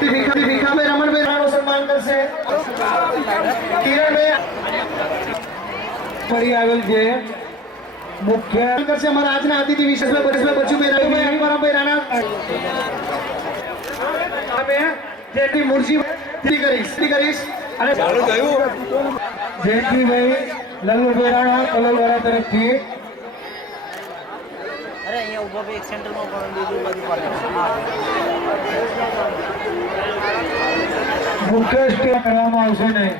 ભીખાભાઈ રમણભાઈ રાણાનું સન્માન કરશે. કિરણભાઈ ફરી આવેલ છે મુખ્ય કરશે અમારા આજના અતિથિ વિશેષભાઈ પરેશભાઈ બચુભાઈ રાણાભાઈ રાણા અમે જેથી મુરજી કરીશ અને જેઠીભાઈ લલ્લુભાઈ રાણા કલોલવાળા તરફથી અરે અહીંયા ઉભો એક સેન્ટરમાં પણ બીજું બધું મુખ્ય સ્ટેજ કરવામાં આવશે નહીં.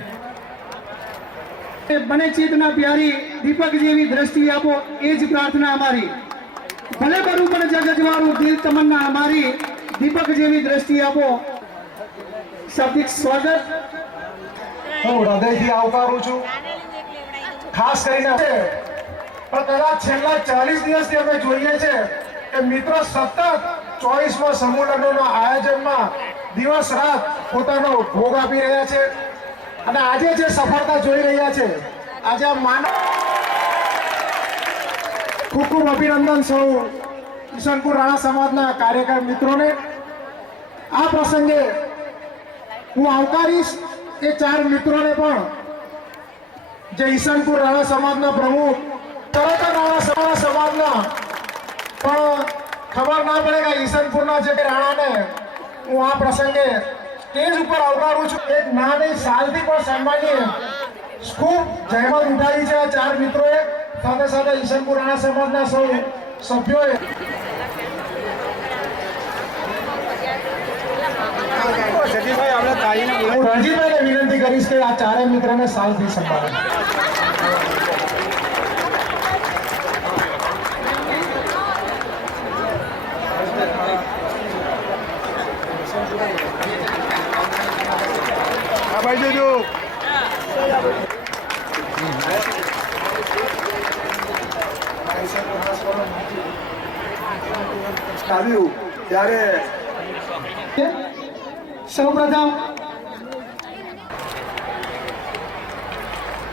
બને ચેતના પ્યારી દીપક જેવી દ્રષ્ટિ આપો એ જ પ્રાર્થના અમારી. ભલે કરું પણ જગજવાળું દિલ તમન્ના અમારી દીપક જેવી દ્રષ્ટિ આપો. શાબ્દિક સ્વાગત હું હૃદયથી આવકારું છું. ખાસ કરીને પણ કદાચ છેલ્લા 40 દિવસથી અમે જોઈએ છે કે મિત્રો સતત 24મા સમૂહ લગ્નના આયોજનમાં દિવસ રાત પોતાનો ભોગ આપી રહ્યા છે અને આજે જે સફળતા જોઈ રહ્યા છે આજે ખૂબ ખૂબ અભિનંદન સૌ ઈશનપુર રાણા સમાજના કાર્યકર મિત્રોને. આ પ્રસંગે હું આવકારીશ એ 4 મિત્રોને પણ જે ઈશનપુર રાણા સમાજના પ્રમુખ તરત રાણા સમાજના પણ ખબર ના પડે કે ઈશનપુરના જે રાણાને હું આ પ્રસંગે સ્ટેજ ઉપર આવકારું છું. એક નાની સાલથી પણ સન્માનીય ખૂબ જહેમત ઉઠાવી છે આ 4 મિત્રોએ. સાથે સાથે ઈશનપુર રાણા સમાજના સૌ સભ્યોએ હું રણજીતભાઈને વિનંતી કરીશ કે આ 4 મિત્રોને સાલથી સન્માને. ભાઈ જોજો આવ્યું ત્યારે સૌપ્રથમ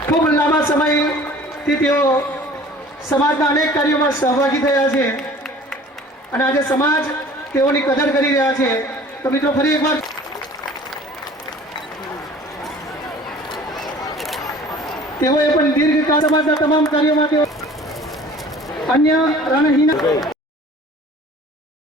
ખૂબ લાંબા સમયથી તેઓ સમાજના અનેક કાર્યોમાં સહભાગી થયા છે અને આજે સમાજ તેઓની કદર કરી રહ્યા છે. તો મિત્રો ફરી એકવાર તેઓએ પણ દીર્ઘકાળ સમાજના તમામ કાર્યોમાં તેઓ અન્ય રણહીન